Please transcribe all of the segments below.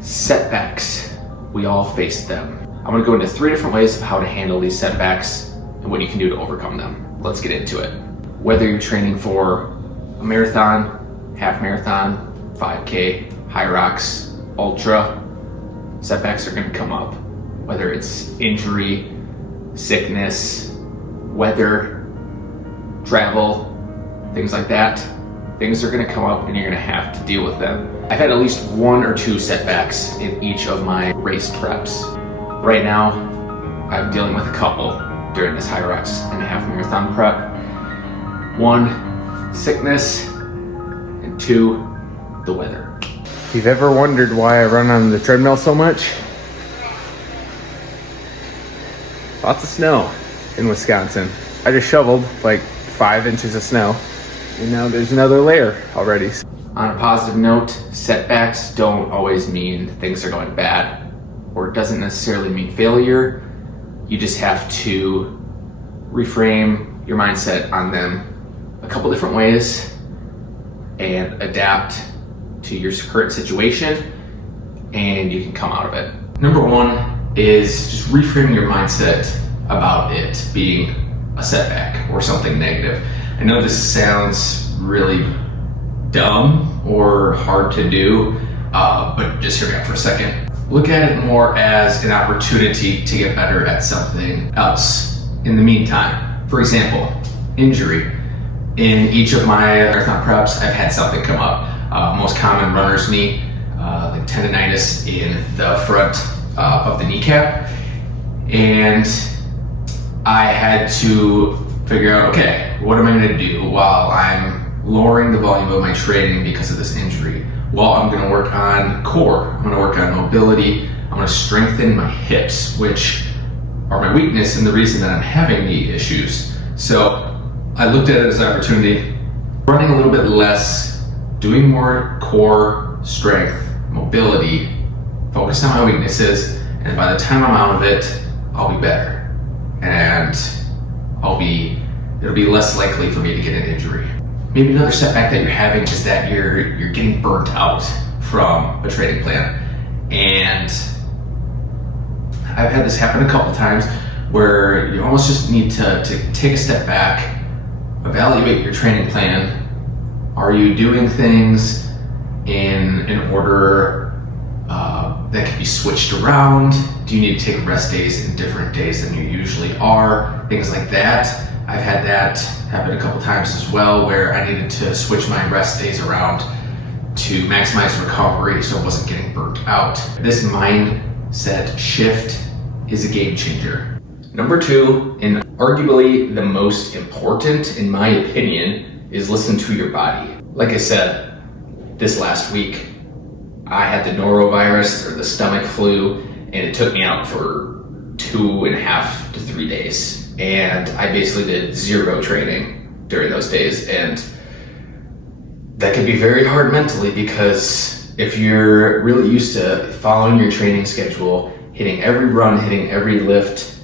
Setbacks. We all face them. I'm going to go into 3 different ways of how to handle these setbacks and what you can do to overcome them. Let's get into it. Whether you're training for a marathon, half marathon, 5K, Hyrox, ultra, setbacks are going to come up. Whether it's injury, sickness, weather, travel, things like that, things are going to come up and you're going to have to deal with them. I've had at least 1 or 2 setbacks in each of my race preps. Right now, I'm dealing with a couple during this Hyrox and a half marathon prep. 1, sickness, and 2, the weather. If you've ever wondered why I run on the treadmill so much, lots of snow in Wisconsin. I just shoveled like 5 inches of snow, and now there's another layer already. On a positive note, setbacks don't always mean things are going bad, or it doesn't necessarily mean failure. You just have to reframe your mindset on them a couple different ways and adapt to your current situation, and you can come out of it. Number 1 is just reframing your mindset about it being a setback or something negative. I know this sounds really dumb or hard to do, but just hear me out for a second. Look at it more as an opportunity to get better at something else in the meantime. For example, injury. In each of my marathon preps, I've had something come up. Most common, runner's knee, like tendonitis in the front of the kneecap. And I had to figure out, okay, what am I going to do while I'm lowering the volume of my training because of this injury? Well, I'm going to work on core. I'm going to work on mobility. I'm going to strengthen my hips, which are my weakness and the reason that I'm having knee issues. So I looked at it as an opportunity, running a little bit less, doing more core strength, mobility, focus on my weaknesses, and by the time I'm out of it, I'll be better. And it'll be less likely for me to get an injury. Maybe another setback that you're having is that you're getting burnt out from a training plan. And I've had this happen a couple times where you almost just need to take a step back, evaluate your training plan. Are you doing things in an order that can be switched around? Do you need to take rest days in different days than you usually are? Things like that. I've had that happen a couple times as well, where I needed to switch my rest days around to maximize recovery so I wasn't getting burnt out. This mindset shift is a game changer. Number 2, and arguably the most important in my opinion, is listen to your body. Like I said, this last week, I had the norovirus or the stomach flu, and it took me out for 2.5 to 3 days. And I basically did 0 training during those days. And that can be very hard mentally, because if you're really used to following your training schedule, hitting every run, hitting every lift,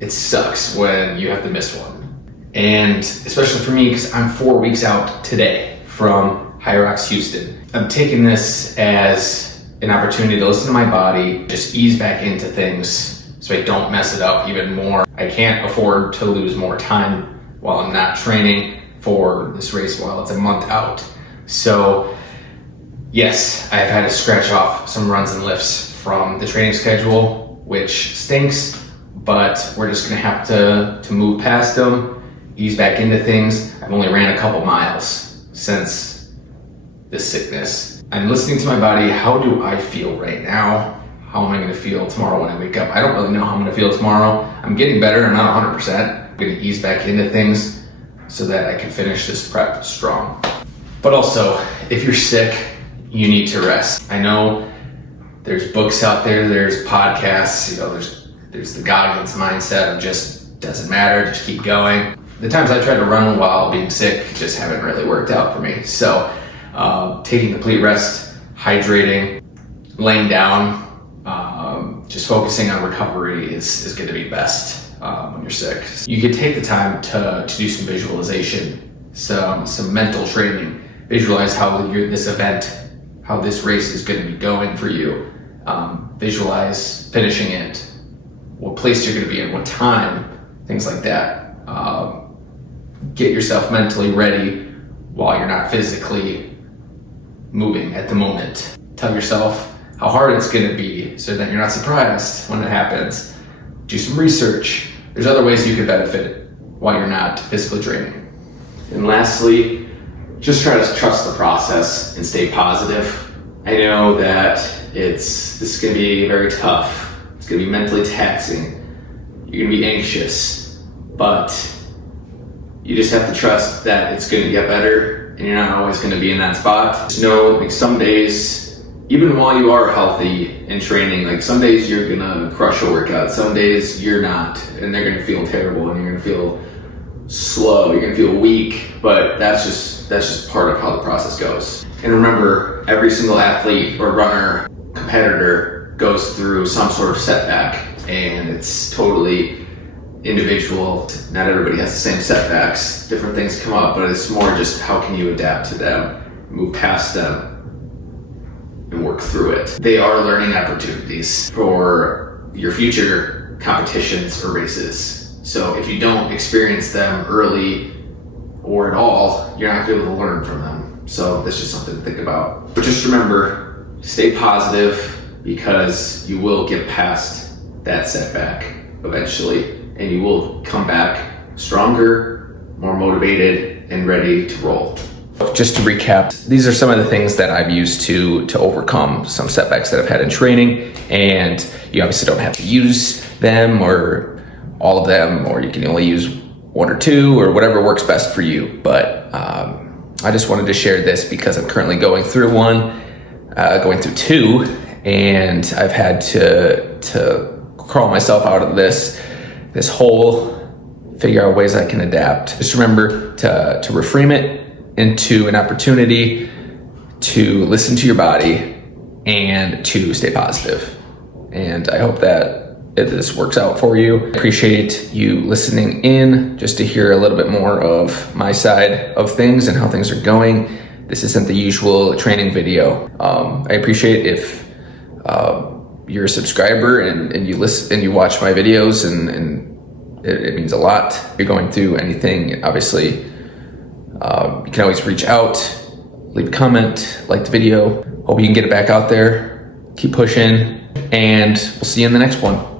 it sucks when you have to miss one. And especially for me, because I'm 4 weeks out today from Hyrox Houston. I'm taking this as an opportunity to listen to my body, just ease back into things so I don't mess it up even more. I can't afford to lose more time while I'm not training for this race while it's a month out. So yes, I've had to scratch off some runs and lifts from the training schedule, which stinks, but we're just gonna have to move past them, ease back into things. I've only ran a couple miles since this sickness. I'm listening to my body. How do I feel right now? How am I gonna feel tomorrow when I wake up? I don't really know how I'm gonna feel tomorrow. I'm getting better, I'm not 100%. I'm gonna ease back into things so that I can finish this prep strong. But also, if you're sick, you need to rest. I know there's books out there, there's podcasts, there's the Goggins mindset of just doesn't matter, just keep going. The times I tried to run while being sick just haven't really worked out for me. So taking complete rest, hydrating, laying down, just focusing on recovery is going to be best when you're sick. You can take the time to do some visualization, some mental training. Visualize how this event, how this race is going to be going for you. Visualize finishing it, what place you're going to be in, what time, things like that. Get yourself mentally ready while you're not physically moving at the moment. Tell yourself how hard it's going to be so that you're not surprised when it happens. Do some research. There's other ways you could benefit while you're not physically training. And lastly, just try to trust the process and stay positive. I know that this is going to be very tough. It's going to be mentally taxing. You're going to be anxious, but you just have to trust that it's going to get better, and you're not always going to be in that spot. Just know, like, some days, even while you are healthy and training, like, some days you're going to crush a workout, some days you're not, and they're going to feel terrible, and you're going to feel slow, you're going to feel weak, but that's just part of how the process goes. And remember, every single athlete or runner, competitor goes through some sort of setback, and it's totally individual. Not everybody has the same setbacks. Different things come up, but it's more just how can you adapt to them, move past them, and work through it. They are learning opportunities for your future competitions or races. So if you don't experience them early or at all, you're not going to be able to learn from them. So that's just something to think about. But just remember, stay positive, because you will get past that setback eventually, and you will come back stronger, more motivated, and ready to roll. Just to recap, these are some of the things that I've used to overcome some setbacks that I've had in training, and you obviously don't have to use them or all of them, or you can only use one or two or whatever works best for you. But I just wanted to share this because I'm currently going through going through two, and I've had to crawl myself out of this hole, figure out ways I can adapt. Just remember to reframe it into an opportunity to listen to your body and to stay positive. And I hope that this works out for you. I appreciate you listening in just to hear a little bit more of my side of things and how things are going. This isn't the usual training video. I appreciate if you're a subscriber and you listen and you watch my videos, and it means a lot. If you're going through anything, obviously, you can always reach out, leave a comment, like the video. Hope you can get it back out there. Keep pushing, and we'll see you in the next one.